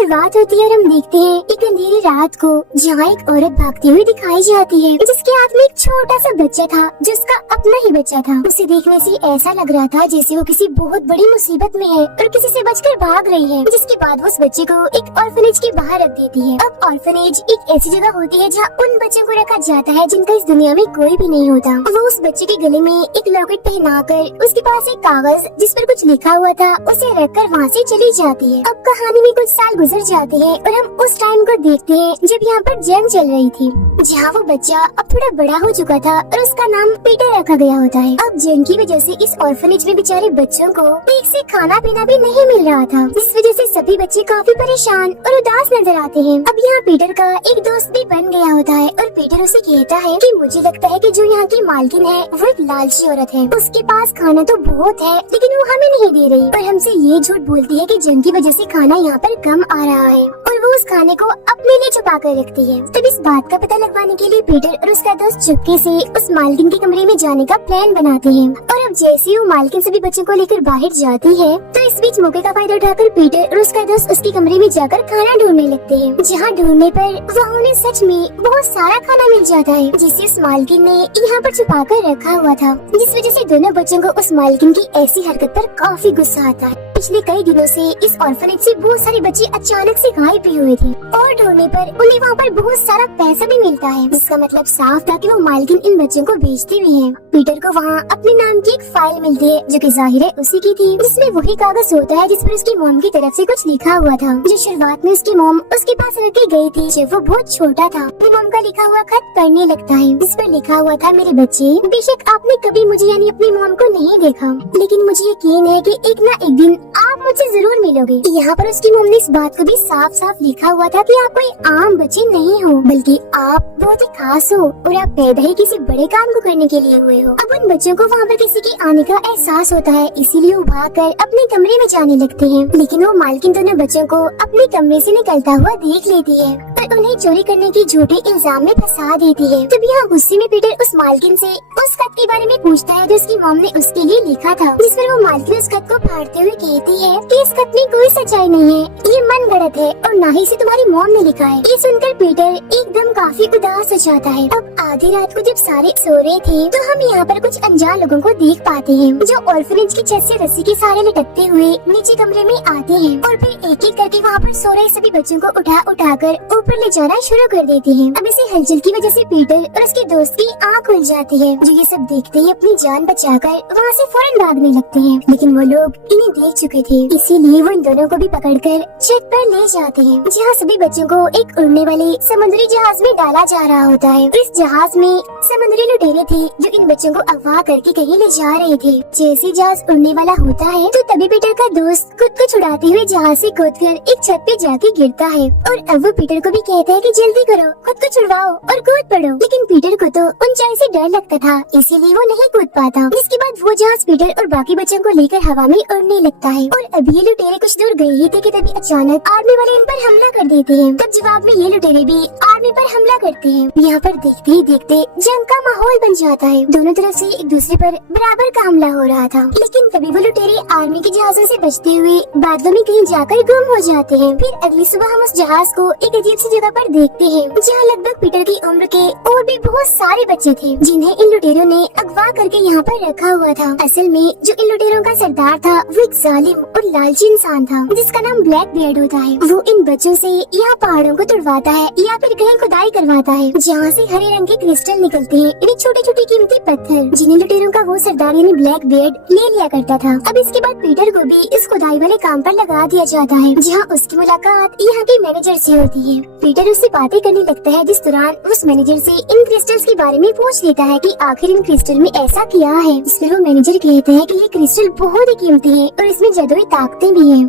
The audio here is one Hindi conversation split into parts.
शुरुआत होती है और हम देखते हैं एक अंधेरी रात को, जहाँ एक औरत भागती हुई दिखाई जाती है, जिसके हाथ में एक छोटा सा बच्चा था, जिसका अपना ही बच्चा था। उसे देखने से ऐसा लग रहा था जैसे वो किसी बहुत बड़ी मुसीबत में है और किसी से बचकर भाग रही है। जिसके बाद वो उस बच्चे को एक ऑर्फनेज के बाहर रख देती है। अब ऑर्फनेज एक ऐसी जगह होती है जहाँ उन बच्चों को रखा जाता है जिनका इस दुनिया में कोई भी नहीं होता। वो उस बच्चे के गले में एक लॉकेट पहनाकर उसके पास एक कागज जिस पर कुछ लिखा हुआ था उसे रखकर वहाँ से चली जाती है। अब कहानी में कुछ साल गुजर जाते हैं और हम उस टाइम को देखते हैं जब यहाँ पर जंग चल रही थी, जहाँ वो बच्चा अब थोड़ा बड़ा हो चुका था और उसका नाम पीटर रखा गया होता है। अब जंग की वजह से इस ऑर्फनेज में बेचारे बच्चों को ठीक से खाना पीना भी नहीं मिल रहा था, जिस वजह से सभी बच्चे काफी परेशान और उदास नजर आते हैं। अब यहाँ पीटर का एक दोस्त भी बन गया होता है और पीटर उसे कहता है कि मुझे लगता है कि जो यहाँ की मालकिन है वो एक लालची औरत है, उसके पास खाना तो बहुत है लेकिन वो हमें नहीं दे रही, और हमसे ये झूठ बोलती है कि जंग की वजह से खाना यहाँ पर कम आ रहा है और वो उस खाने को अपने लिए छुपा कर रखती है। तब इस बात का पता लगवाने के लिए पीटर और उसका दोस्त चुपके से उस मालकिन के कमरे में जाने का प्लान बनाते हैं। और अब जैसे ही वो मालकिन सभी बच्चों को लेकर बाहर जाती है तो इस बीच मौके का फायदा उठाकर पीटर और उसका दोस्त उसके कमरे में जाकर खाना ढूंढने लगते हैं, जहाँ ढूंढने पर वहाँ उन्हें सच में बहुत सारा खाना मिल जाता है जिसे उस मालकिन ने यहाँ पर छुपा कर रखा हुआ था, जिस वजह से दोनों बच्चों को उस मालकिन की ऐसी हरकत पर काफी गुस्सा आता है। पिछले कई दिनों से इस ऑर्फनेज से बहुत सारे बच्चे अचानक से गायब भी हुए थे और ढूंढने पर उन्हें वहाँ पर बहुत सारा पैसा भी मिलता है, जिसका मतलब साफ था कि वो मालकिन इन बच्चों को बेचते भी हैं। पीटर को वहाँ अपने नाम की एक फाइल मिलती है जो कि जाहिर है उसी की थी, जिसमें वही कागज होता है जिस पर उसकी मोम की तरफ से कुछ लिखा हुआ था, जो शुरुआत में उसकी मोम उसके पास रखी गई थी जब वो बहुत छोटा था। अपनी मोम का लिखा हुआ खत पढ़ने लगता है, जिस पर लिखा हुआ था, मेरे बच्चे, बेशक आपने कभी मुझे यानी अपनी मोम को नहीं देखा, लेकिन मुझे यकीन है कि एक न एक दिन आप मुझसे जरूर मिलोगे। यहाँ पर उसकी मोम ने इस बात को भी साफ साफ लिखा हुआ था कि आप कोई आम बच्चे नहीं हो, बल्कि आप बहुत ही खास हो और आप पैदा ही किसी बड़े काम को करने के लिए हुए हो। अब उन बच्चों को वहाँ पर किसी के आने का एहसास होता है, इसीलिए वो भागकर अपने कमरे में जाने लगते हैं, लेकिन वो मालकिन दोनों बच्चों को अपने कमरे से निकलता हुआ देख लेती है और उन्हें चोरी करने की झूठे इल्जाम में फंसा देती है। तब यहाँ गुस्से में पीटर उस मालकिन से उस खत के बारे में पूछता है जो उसकी मोम ने उसके लिए लिखा था, जिस पर वो मालकिन उस खत को फाड़ते हुए कहती है कि इस खत में कोई सच्चाई नहीं है, ये मन गढ़ंत है और ना ही इसे तुम्हारी मोम ने लिखा है। ये सुनकर पीटर एकदम काफी उदास हो जाता है। अब आधी रात को जब सारे सो रहे थे तो हम यहाँ पर कुछ अनजान लोगों को देख पाते हैं जो ऑर्फनेज की छत से रस्सी के सहारे लटकते हुए नीचे कमरे में आते हैं और फिर एक एक करके वहाँ पर सो रहे सभी बच्चों को उठा कर ऊपर ले जाना शुरू कर देते हैं। अब इसी हलचल की वजह से पीटर और उसके दोस्त की आँख खुल जाती है, जो ये सब देखते ही अपनी जान बचाकर वहाँ से फौरन भागने लगते हैं, लेकिन वो लोग इन्हें देख चुके थे, इसीलिए वो इन दोनों को भी पकड़कर छत पर ले जाते हैं, जहाँ सभी बच्चों को एक उड़ने वाले समुद्री जहाज में डाला जा रहा होता है। इस जहाज में समुद्री लुटेरे थे जो इन बच्चों को अगवा करके कहीं ले जा रहे थे। जैसे जहाज उड़ने वाला होता है तो तभी पीटर का दोस्त खुद को छुड़ाते हुए जहाज से कूदकर एक छत पे जाके गिरता है और अब वो पीटर को भी कहता है कि जल्दी करो, खुद को छुड़वाओ और कूद पड़ो, लेकिन पीटर को तो ऊंचाई से डर लगता था, इसीलिए वो नहीं कूद पाता। जिसके बाद वो जहाज पीटर और बाकी बच्चों को लेकर हवा में उड़ने लगता है और अभी ये लुटेरे कुछ दूर गए ही थे कि तभी अचानक आर्मी वाले इन पर हमला कर देते हैं। तब जवाब में ये लुटेरे भी आर्मी पर हमला करते हैं। यहाँ पर देखते ही देखते जंग का माहौल बन जाता है, दोनों तरफ से एक दूसरे पर बराबर का हमला हो रहा था, लेकिन तभी वो लुटेरे आर्मी के जहाजों से बचते हुए बादलों में कहीं जाकर गुम हो जाते हैं। फिर अगली सुबह हम उस जहाज को एक अजीब सी जगह पर देखते हैं, जहाँ लगभग पीटर की उम्र के और भी बहुत सारे बच्चे थे जिन्हें इन लुटेरों ने अगवा करके यहाँ पर रखा हुआ था। असल में जो इन लुटेरों का सरदार था वो एक जालिम और लालची इंसान था जिसका नाम ब्लैक बियर्ड होता है। वो इन बच्चों से यहाँ पहाड़ों को तुड़वाता है या फिर कहीं खुदाई करवाता है, जहाँ से हरे रंग के क्रिस्टल निकलते हैं, यानी छोटे छोटे कीमती पत्थर, जिन्हें लुटेरों का वो सरदार यानी ब्लैक बियर्ड ले लिया करता था। अब इसके बाद पीटर को भी इस खुदाई वाले काम पर लगा दिया जाता है, जहाँ उसकी मुलाकात यहाँ के मैनेजर से होती है। पीटर उससे बातें करने लगता है, जिस दौरान उस मैनेजर से इन क्रिस्टल्स के बारे में पूछ लेता है कि आखिर इन क्रिस्टल में ऐसा क्या है, जिस पर वो मैनेजर कहते हैं कि ये क्रिस्टल बहुत ही कीमती है और इसमें जादुई ताकतें भी हैं।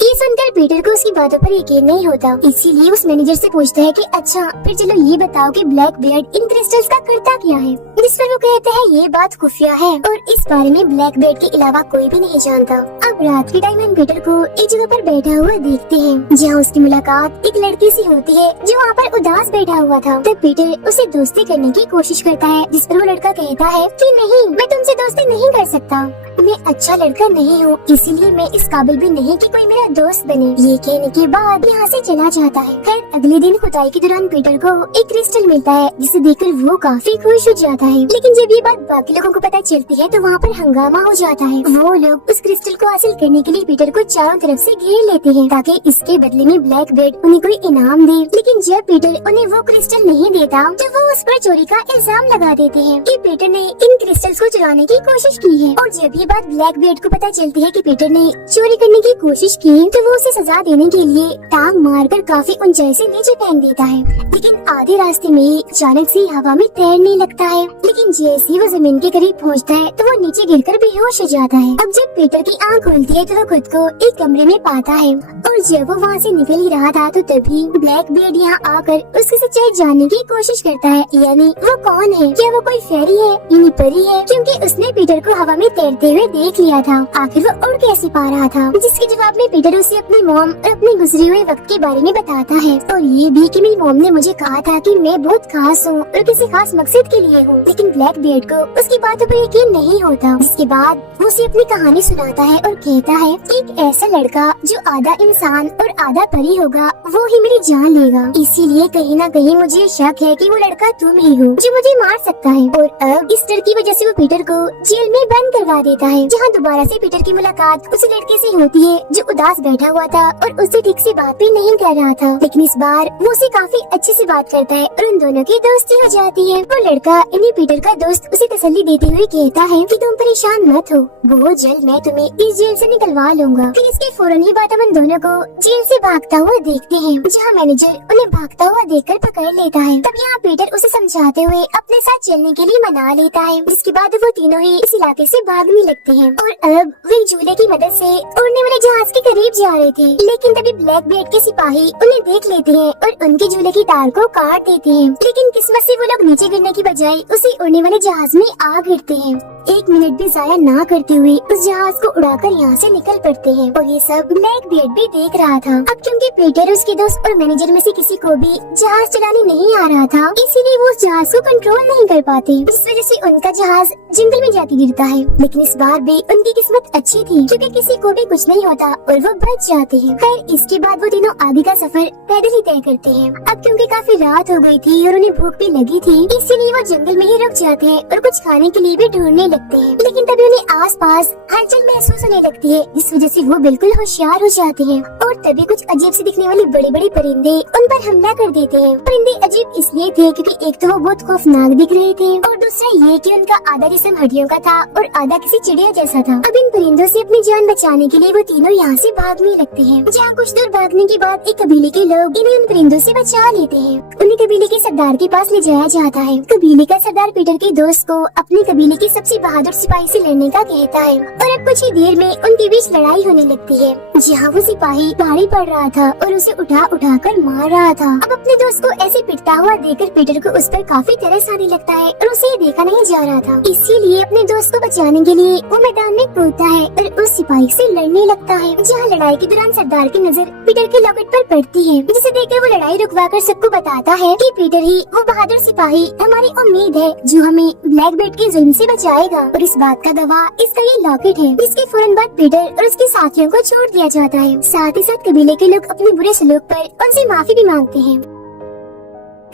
ये सुनकर पीटर को उसकी बातों पर यकीन नहीं होता, इसीलिए उस मैनेजर से पूछता है कि अच्छा फिर चलो ये बताओ कि ब्लैक बियर्ड इन क्रिस्टल्स का करता क्या है, जिस पर वो कहते हैं ये बात खुफिया है और इस बारे में ब्लैक बियर्ड के अलावा कोई भी नहीं जानता। अब रात के टाइम हम पीटर को एक जगह पर बैठा हुआ देखते हैं, जहाँ उसकी मुलाकात एक लड़की से होती है जो वहाँ पर उदास बैठा हुआ था। तब पीटर उसे दोस्ती करने की कोशिश करता है, जिस पर वो लड़का कहता है कि नहीं, मैं तुमसे दोस्ती नहीं कर सकता। मैं अच्छा लड़का नहीं हूँ, इसीलिए मैं इस काबिल भी नहीं कि कोई मेरा दोस्त बने। ये कहने के बाद यहाँ से चला जाता है। खैर अगले दिन खुदाई के दौरान पीटर को एक क्रिस्टल मिलता है, जिसे देखकर वो काफी खुश हो जाता है। लेकिन जब ये बात बाकी लोगों को पता चलती है तो वहाँ पर हंगामा हो जाता है। वो लोग उस क्रिस्टल को हासिल करने के लिए पीटर को चारों तरफ से घेर लेते हैं ताकि इसके बदले में ब्लैक बेड उन्हें कोई इनाम दे। लेकिन जब पीटर उन्हें वो क्रिस्टल नहीं देता तो वो उस पर चोरी का इल्जाम लगा देते हैं कि पीटर ने इन क्रिस्टल्स को चुराने की कोशिश की है। और जब ये बात ब्लैक बेड को पता चलती है कि पीटर ने चोरी करने की कोशिश की तो वो उसे सजा देने के लिए टांग मारकर काफी ऊंचाई से नीचे फेंक देता है। लेकिन आधे रास्ते में ही अचानक से हवा में तैरने लगता है। लेकिन जैसे ही वो जमीन के करीब पहुंचता है तो वो नीचे गिरकर बेहोश हो जाता है। अब जब पीटर की आंख खुलती है तो वो खुद को एक कमरे में पाता है और जब वो वहाँ से निकल ही रहा था तो तभी ब्लैक बेड यहाँ आकर उसकी सच्चाई जानने की कोशिश करता है। यानी वो कौन है? क्या वो कोई फेरी है यानी परी है? क्योंकि उसने पीटर को हवा में तैरते हुए देख लिया था। आखिर वो उड़ कैसे पा रहा था? जिसके जवाब में पीटर उसे अपनी मॉम और अपने गुजरे हुए वक्त के बारे में बताता है और ये भी कि मेरी मॉम ने मुझे कहा था कि मैं बहुत खास हूँ और किसी खास मकसद के लिए हूँ। लेकिन ब्लैक बेड को उसकी बातों पर यकीन नहीं होता। इसके बाद वो उसे अपनी कहानी सुनाता है और कहता है एक ऐसा लड़का जो आधा इंसान और आधा परी होगा वो ही मेरी जान लेगा। इसीलिए कहीं न कहीं मुझे शक है कि वो लड़का तुम ही हो जो मुझे मार सकता है। और अब इस डर की वजह से वो पीटर को जेल में बंद करवा देता है, जहाँ दोबारा से पीटर की मुलाकात उस लड़के से होती है जो उदास बैठा हुआ था और उससे ठीक से बात भी नहीं कर रहा था। लेकिन इस बार वो उसे काफी अच्छे से बात करता है और उन दोनों की दोस्ती हो जाती है। वो लड़का यानी पीटर का दोस्त उसे तसल्ली देते हुए कहता है कि तुम परेशान मत हो, बहुत जल्द मैं तुम्हें इस जेल से निकलवा लूंगा। फिर इसके फौरन ही बाद हम उन दोनों को जेल से भागता हुआ देखते हैं, जहाँ मैनेजर उन्हें भागता हुआ देखकर पकड़ लेता है। तब यहाँ पीटर उसे समझाते हुए अपने साथ चलने के लिए मना लेता है। जिसके बाद वो तीनों ही इस इलाके से भागने लगते हैं और अब वे झूले की मदद से उड़ने वाले जहाज के करीब जा रहे थे। लेकिन तभी ब्लैक बेड के सिपाही उन्हें देख लेते हैं और उनके झूले की तार को काट देते हैं। लेकिन किस्मत से वो लोग नीचे गिरने की बजाय उसी उड़ने वाले जहाज में आ गिरते हैं। एक मिनट भी जाया ना करते हुए उस जहाज को उड़ाकर यहाँ से निकल पड़ते हैं और ये सब ब्लैक बेड भी देख रहा था। अब क्योंकि पीटर उसके दोस्त और मैनेजर में से किसी को भी जहाज चलाने नहीं आ रहा था, इसीलिए वो उस जहाज को कंट्रोल नहीं कर पाते, जिस वजह से उनका जहाज जंगल में जाके गिरता है। लेकिन इस बार भी उनकी किस्मत अच्छी थी क्योंकि किसी को भी कुछ नहीं होता और वो बच जाते हैं। खैर इसके बाद वो तीनों आगे का सफर पैदल ही तय करते हैं। अब क्योंकि काफी रात हो गई थी और उन्हें भूख भी लगी थी, इसीलिए वो जंगल में ही रुक जाते हैं और कुछ खाने के लिए भी ढूंढने लगते हैं। लेकिन तभी उन्हें आसपास हलचल महसूस होने लगती है, जिस वजह से वो बिल्कुल होशियार हो जाते हैं और तभी कुछ अजीब से दिखने वाले बड़े बड़े परिंदे उन पर हमला कर देते हैं। परिंदे अजीब इसलिए थे क्योंकि एक तो वो बहुत खौफनाक दिख रहे थे और दूसरा ये कि उनका आधा जिस्म हड्डियों का था और आधा किसी चिड़िया जैसा था। अब इन परिंदों से अपनी जान बचाने के लिए वो तीनों यहाँ से भागने लगते हैं। जहाँ कुछ दूर भागने के बाद एक कबीले के लोग इन्हें उन परिंदों से बचा लेते हैं। उन्हें कबीले के सरदार के पास ले जाया जाता है। कबीले का सरदार पीटर के दोस्त को अपने कबीले के सबसे बहादुर सिपाही से लड़ने का कहता है और अब कुछ ही देर में उनके बीच लड़ाई होने लगती है, जहाँ वो सिपाही भारी पड़ रहा था और उसे उठा कर मार रहा था। अब अपने दोस्त को ऐसे पिटता हुआ देखकर पीटर को उस पर काफी तरस आने लगता है और उसे ये देखा नहीं जा रहा था। इसीलिए अपने दोस्त को बचाने के लिए वो मैदान में कूदता है और उस सिपाही से लड़ने लगता है। जहाँ लड़ाई के दौरान सरदार की नजर पीटर के लॉकेट पर पड़ती है, जिसे देखकर वो लड़ाई रुकवाकर सबको बताता है कि पीटर ही वो बहादुर सिपाही हमारी उम्मीद है जो हमें ब्लैक बेड के जुल्म से बचाएगा। और इस बात का गवाह इसका ये लॉकेट है। इसके फौरन बाद पीटर और उसके साथियों को छोड़ दिया जाता है। साथ ही साथ कबीले के लोग अपने बुरे सलूक पर उनसे माफी भी मांगते हैं।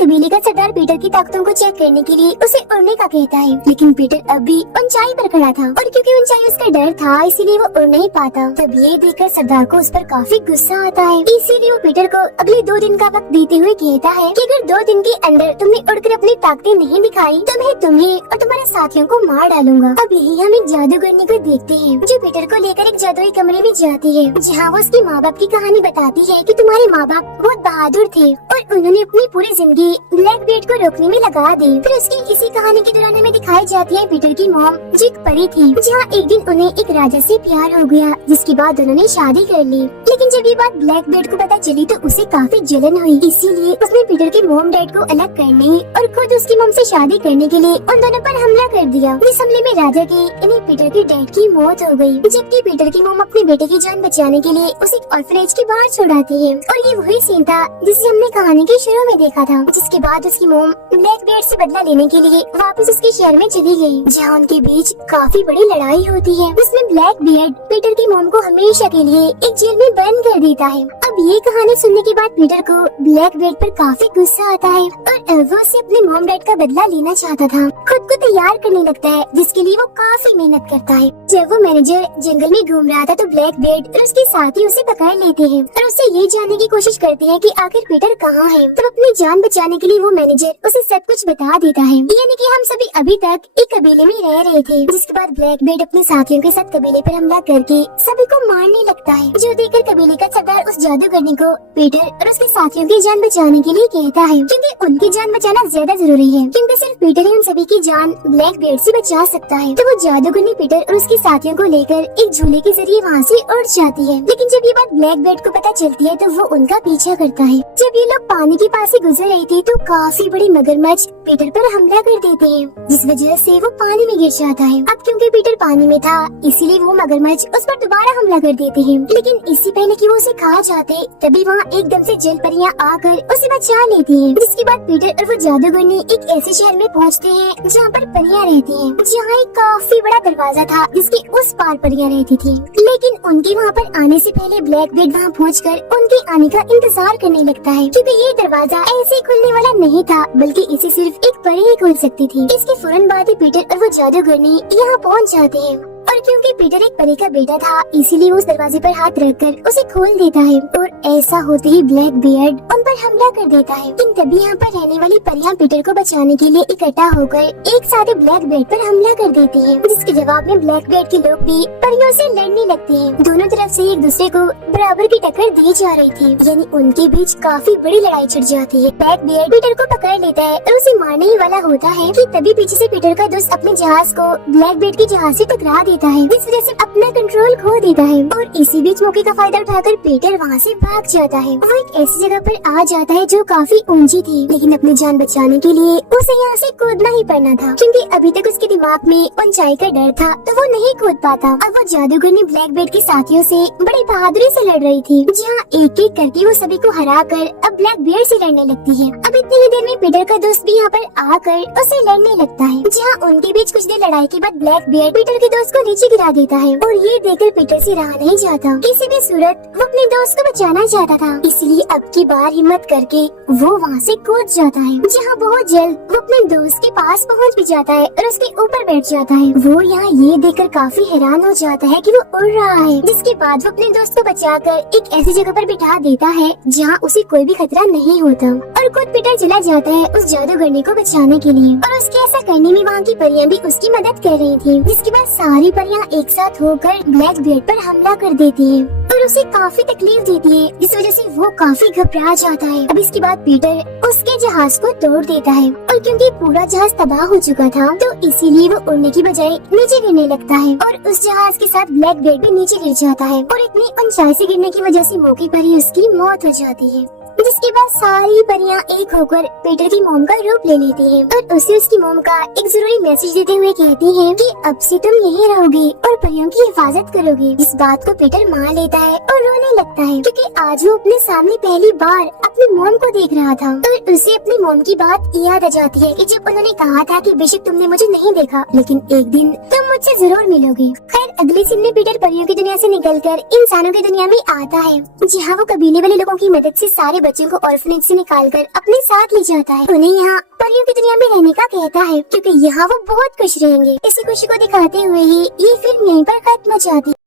कबीले का सरदार पीटर की ताकतों को चेक करने के लिए उसे उड़ने का कहता है, लेकिन पीटर अब भी ऊंचाई पर खड़ा था और क्योंकि ऊंचाई उसका डर था इसीलिए वो उड़ नहीं पाता। तब ये देखकर सरदार को उस पर काफी गुस्सा आता है, इसीलिए वो पीटर को अगले 2 दिन का वक्त देते हुए कहता है कि अगर 2 दिन के अंदर तुमने उड़कर अपनी ताकतें नहीं दिखाई तो मैं तुम्हें और तुम्हारे साथियों को मार डालूंगा। अब यही हम एक जादूगरनी को देखते हैं जो पीटर को लेकर एक जादुई कमरे में जाती है, जहाँ वो उसके माँ बाप की कहानी बताती है कि तुम्हारे माँ बाप बहुत बहादुर थे और उन्होंने अपनी पूरी जिंदगी ब्लैक बेड को रोकने में लगा दी। फिर उसकी इसी कहानी के दौरान हमें दिखाई जाती है पीटर की मॉम जो एक परी थी, जहाँ एक दिन उन्हें एक राजा से प्यार हो गया, जिसके बाद उन्होंने शादी कर ली। लेकिन जब जब ये बात ब्लैक बेड को पता चली तो उसे काफी जलन हुई, इसीलिए उसने पीटर के मॉम डैड को अलग करने और खुद उसकी मॉम से शादी करने के लिए उन दोनों पर हमला कर दिया। इस हमले में राजा के यानी पीटर के डैड की मौत हो गई, जबकि पीटर की मॉम अपने बेटे की जान बचाने के लिए उसे ऑर्फनेज के बाहर छोड़ाती है। और ये वही सीन था जिसे हमने कहानी के शुरू में देखा था, जिसके बाद उसकी मॉम ब्लैक बेड से बदला लेने के लिए वापस उसके शहर में चली गई, जहाँ उनके बीच काफी बड़ी लड़ाई होती है। उसमें ब्लैक बेड पीटर की मॉम को हमेशा के लिए एक जेल में बंद कर देता है। अब ये कहानी सुनने के बाद पीटर को ब्लैक बेड पर काफी गुस्सा आता है और वो उससे अपने मॉम डैड का बदला लेना चाहता था। खुद को तैयार करने लगता है, जिसके लिए वो काफी मेहनत करता है। जब वो मैनेजर जंगल में घूम रहा था तो ब्लैक बेड और उसके साथी उसे पकड़ लेते हैं और उससे ये जानने की कोशिश करते हैं कि आखिर पीटर कहाँ है। तब अपनी जान बचाने के लिए वो मैनेजर उसे सब कुछ बता देता है, यानी कि हम सभी अभी तक एक कबीले में रह रहे थे। जिसके बाद ब्लैक बेड अपने साथियों के साथ कबीले पर हमला करके सभी को मारने लगता है, जो देखकर कबीले का सरदार उस जादूगरनी को पीटर और उसके साथियों की जान बचाने के लिए कहता है, क्योंकि उनकी जान बचाना ज्यादा जरूरी है, क्योंकि सिर्फ पीटर ही उन सभी की जान ब्लैक बेड से बचा सकता है। तो वो जादूगरनी पीटर और उसके साथियों को लेकर एक झूले के जरिए वहाँ से उड़ जाती है। लेकिन जब ये बात ब्लैक बेड को पता चलती है तो वो उनका पीछा करता है। जब ये लोग पानी के पास से गुजर रही थी तो काफी बड़ी मगरमच्छ पीटर पर हमला कर देते हैं, जिस वजह से वो पानी में गिर जाता है। अब क्योंकि पीटर पानी में था, इसीलिए वो मगरमच्छ उस पर दोबारा हमला कर देते हैं। लेकिन इससे पहले कि वो उसे खा जाते तभी वहाँ एकदम से जल परियां आकर उसे बचा लेती हैं। जिसके बाद पीटर और वो जादूगरनी एक ऐसे शहर में पहुँचते हैं जहाँ पर परियां रहती हैं, जहाँ एक काफी बड़ा दरवाजा था जिसके उस पार परियां रहती थी। लेकिन उनके वहाँ पर आने से पहले ब्लैक बेड वहाँ पहुँचकर उनके आने का इंतजार करने लगता है, क्योंकि ये दरवाजा ऐसे खुलने वाला नहीं था, बल्कि इसे सिर्फ एक परी ही खोल सकती थी। इसके फौरन बाद ही पीटर और वो जादूगरनी यहाँ पहुँच जाते हैं। और क्योंकि पीटर एक परी का बेटा था, इसीलिए वो उस दरवाजे पर हाथ रखकर उसे खोल देता है। और ऐसा होते ही ब्लैक बियर्ड उन पर हमला कर देता है। लेकिन तभी यहाँ पर रहने वाली परियां पीटर को बचाने के लिए इकट्ठा होकर एक साथ ब्लैक बेड पर हमला कर देती हैं, जिसके जवाब में ब्लैक बेड के लोग भी परियों से लड़ने लगते हैं। दोनों तरफ से एक दूसरे को बराबर की टक्कर दी जा रही थी, यानी उनके बीच काफी बड़ी लड़ाई छिड़ जाती है। ब्लैक बियर्ड पीटर को पकड़ लेता है और उसे मारने ही वाला होता है कि तभी पीछे से पीटर का दोस्त अपने जहाज को ब्लैक बेड के जहाज से टकरा देता है, जिस वजह से अपना कंट्रोल खो देता है। और इसी बीच मौके का फायदा उठाकर पीटर वहाँ से भाग जाता है। वो एक ऐसी जगह पर आ जाता है जो काफी ऊंची थी, लेकिन अपनी जान बचाने के लिए उसे यहाँ से कूदना ही पड़ना था, क्योंकि अभी तक उसके दिमाग में ऊंचाई का डर था, तो वो नहीं कूद पाता। अब वो जादूगरनी ब्लैक बेड के साथियों से बड़ी बहादुरी से लड़ रही थी, जहाँ एक एक करके वो सभी को हरा कर अब ब्लैक बेड से लड़ने लगती है। अब इतनी ही देर में पीटर का दोस्त भी यहाँ पर आकर उससे लड़ने लगता है, जहाँ उनके बीच कुछ देर लड़ाई के बाद ब्लैक बेड पीटर के दोस्त को नीचे गिरा देता है। और ये देखकर पीटर से रहा नहीं जाता, किसी भी सूरत वो अपने दोस्त को बचाना चाहता था, इसलिए अब की बार हिम्मत करके वो वहाँ से कूद जाता है, जहाँ बहुत जल्द वो अपने दोस्त के पास पहुँच भी जाता है और उसके ऊपर बैठ जाता है। वो यहाँ ये देखकर काफी हैरान हो जाता है कि वो उड़ रहा है, जिसके बाद वो अपने दोस्त को बचाकर एक ऐसी जगह पर बिठा देता है जहाँ उसे कोई भी खतरा नहीं होता। और खुद पीटर चला जाता है उस जादूगरनी को बचाने के लिए, और उसके ऐसा करने में वहाँ की परियां भी उसकी मदद कर रही थी। जिसके बाद सारी परियां एक साथ होकर ब्लैक बेड पर हमला कर देती है और उसे काफी तकलीफ देती है, जिस वजह से वो काफी घबरा जाता है। अब इसके बाद पीटर उसके जहाज को तोड़ देता है, और क्योंकि पूरा जहाज तबाह हो चुका था तो इसीलिए वो उड़ने की बजाय नीचे गिरने लगता है, और उस जहाज के साथ ब्लैक बेड भी नीचे गिर जाता है। और इतनी ऊंचाई से गिरने की वजह से मौके पर ही उसकी मौत हो जाती है। जिसके बाद सारी परियां एक होकर पीटर की मॉम का रूप ले लेती हैं और उसे उसकी मॉम का एक जरूरी मैसेज देते हुए कहती हैं कि अब से तुम यहीं रहोगी और परियों की हिफाजत करोगी। इस बात को पीटर मान लेता है और रोने लगता है, क्योंकि आज वो अपने सामने पहली बार अपनी मॉम को देख रहा था। और उसे अपनी मॉम की बात याद आ जाती है कि जब उन्होंने कहा था कि बेशक तुमने मुझे नहीं देखा, लेकिन एक दिन तुम मुझसे जरूर मिलोगे। खैर अगले सीन में पीटर परियों की दुनिया से निकलकर इंसानों की दुनिया में आता है, जहाँ वो कबीले वाले लोगों की मदद से सारे बच्चों को ऑर्फनेज से निकालकर अपने साथ ले जाता है। उन्हें यहाँ परियों की दुनिया में रहने का कहता है, क्योंकि यहाँ वो बहुत खुश रहेंगे। इसी खुशी को दिखाते हुए ही ये फिल्म यहीं पर खत्म हो जाती है।